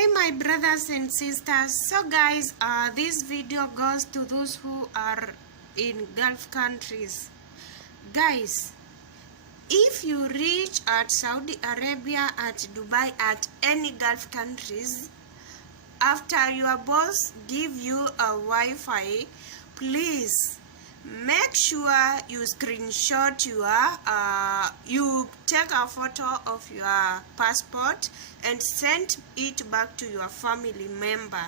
Hi my brothers and sisters. So guys, this video goes to those who are in Gulf countries. Guys, if you reach at Saudi Arabia, at Dubai, at any Gulf countries, after your boss give you a Wi-Fi, please make sure you screenshot you take a photo of your passport and send it back to your family member.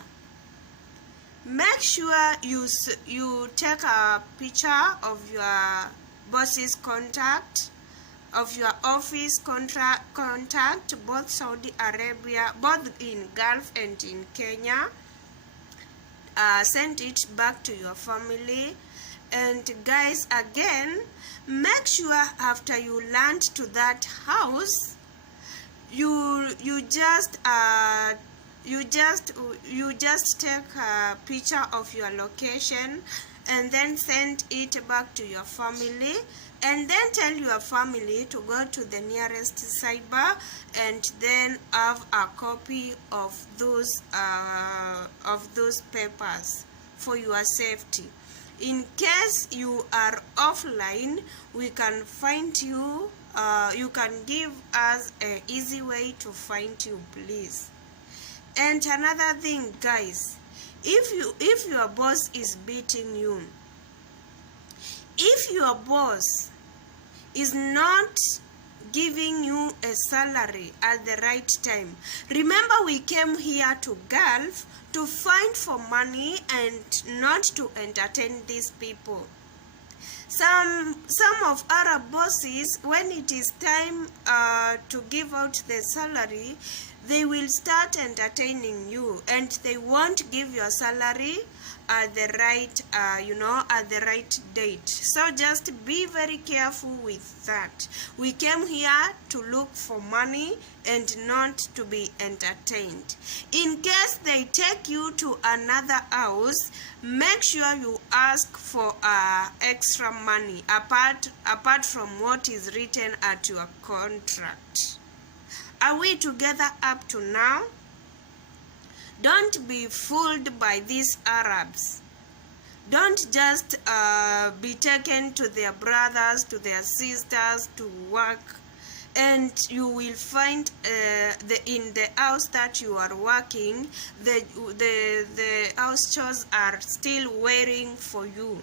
Make sure you take a picture of your boss's contact, of your office contact, both Saudi Arabia, both in Gulf and in Kenya. Send it back to your family. And guys, again, make sure after you land to that house, you just take a picture of your location and then send it back to your family, and then tell your family to go to the nearest cyber and then have a copy of those papers for your safety. In case you are offline, we can find you. You can give us an easy way to find you, please. And another thing, guys, if your boss is beating you, if your boss is not giving you a salary at the right time, remember we came here to Gulf to find for money and not to entertain these people. Some of our bosses, when it is time to give out the salary, they will start entertaining you and they won't give your salary at the right at the right date. So just be very careful with that. We came here to look for money and not to be entertained. In case they take you to another house, make sure you ask for extra money apart from what is written at your contract. Are we together up to now? Don't be fooled by these Arabs. Don't just be taken to their brothers, to their sisters to work, and you will find in the house that you are working, the house chores are still waiting for you.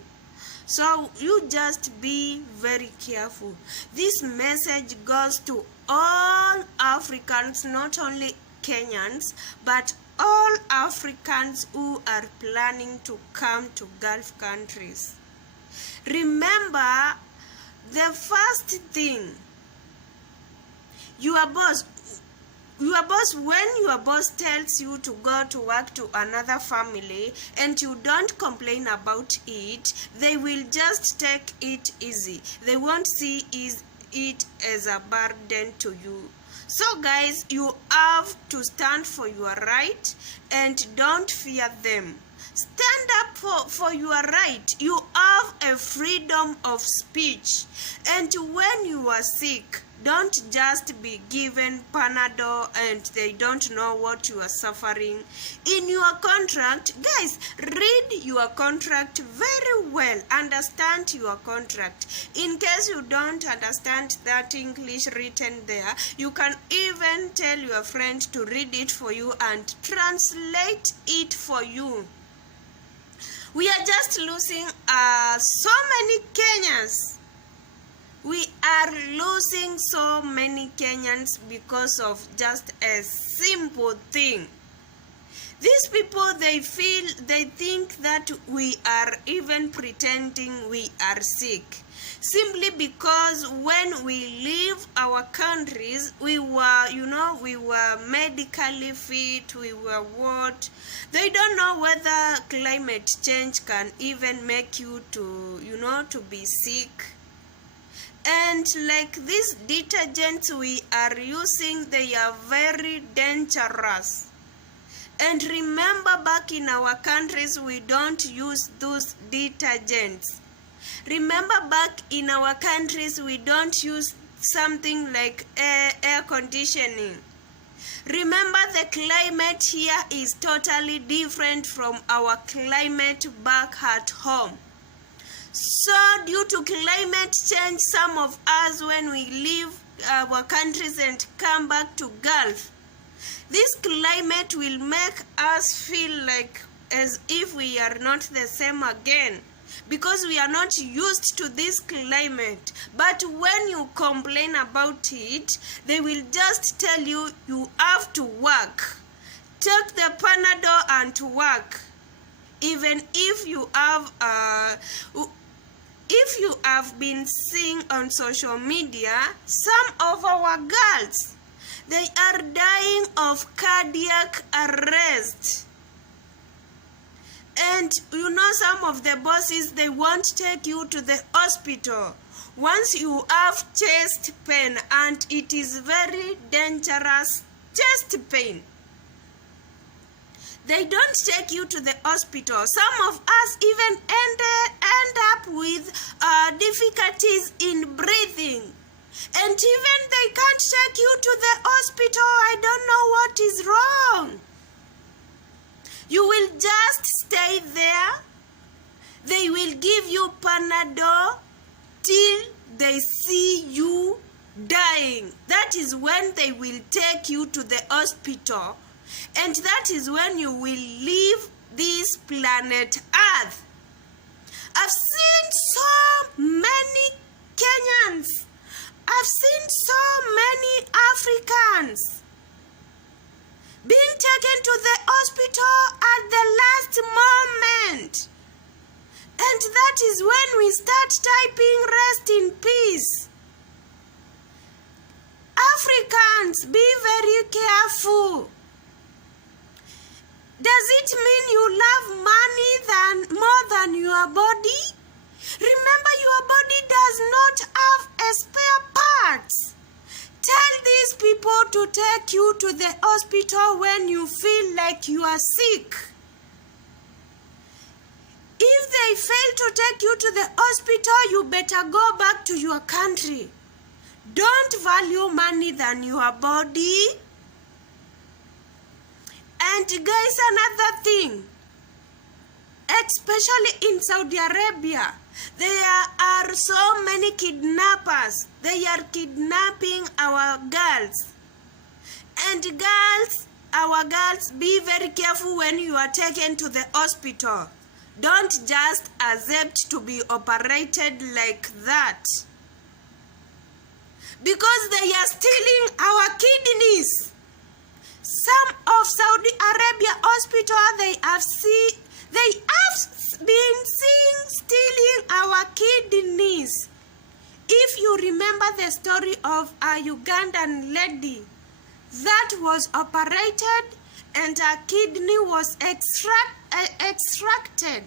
So you just be very careful. This message goes to all Africans, not only Kenyans, but all Africans who are planning to come to Gulf countries. Remember, the first thing, when your boss tells you to go to work to another family and you don't complain about it, they will just take it easy. They won't see it as a burden to you. So guys, you have to stand for your right and don't fear them. Stand up for your right. You have a freedom of speech. And when you are sick, don't just be given Panadol and they don't know what you are suffering. In your contract, guys, read your contract very well. Understand your contract. In case you don't understand that English written there, you can even tell your friend to read it for you and translate it for you. We are just losing so many Kenyans. We are losing so many Kenyans because of just a simple thing. These people, they think that we are even pretending we are sick. Simply because when we leave our countries, we were medically fit, we were what? They don't know whether climate change can even make you to be sick. And like these detergents we are using, they are very dangerous. And remember, back in our countries, we don't use those detergents. Remember, back in our countries, we don't use something like air conditioning. Remember, the climate here is totally different from our climate back at home. So due to climate change, some of us, when we leave our countries and come back to Gulf, this climate will make us feel like as if we are not the same again, because we are not used to this climate. But when you complain about it, they will just tell you, you have to work. Take the Panadol and work. Even if you have been seeing on social media, some of our girls, they are dying of cardiac arrest. And you know, some of the bosses, they won't take you to the hospital once you have chest pain, and it is very dangerous chest pain. They don't take you to the hospital. Some of us even end up with difficulties in breathing. And even they can't take you to the hospital. I don't know what is wrong. You will just stay there. They will give you Panadol till they see you dying. That is when they will take you to the hospital. And that is when you will leave this planet Earth. I've seen so many Kenyans. I've seen so many Africans being taken to the hospital at the last moment. And that is when we start typing rest in peace. Africans, be very careful. Does it mean you love money more than your body? Remember, your body does not have a spare parts. Tell these people to take you to the hospital when you feel like you are sick. If they fail to take you to the hospital, you better go back to your country. Don't value money than your body. And guys, another thing, especially in Saudi Arabia, there are so many kidnappers. They are kidnapping our girls. And girls, our girls, be very careful when you are taken to the hospital. Don't just accept to be operated like that, because they are stealing our kidneys. Some of Saudi Arabia hospital, they have been seen stealing our kidneys. If you remember the story of a Ugandan lady that was operated and her kidney was extracted,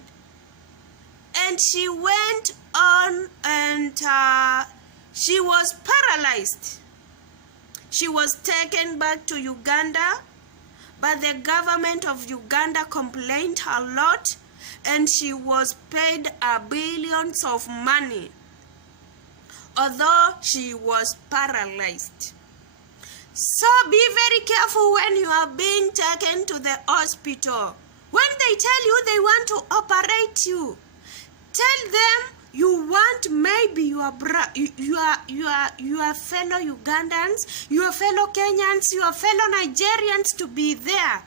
and she went on and she was paralyzed. She was taken back to Uganda, but the government of Uganda complained a lot, and she was paid billions of money, although she was paralyzed. So be very careful when you are being taken to the hospital. When they tell you they want to operate you, tell them you want maybe your fellow Ugandans, your fellow Kenyans, your fellow Nigerians to be there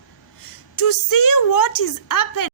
to see what is happening.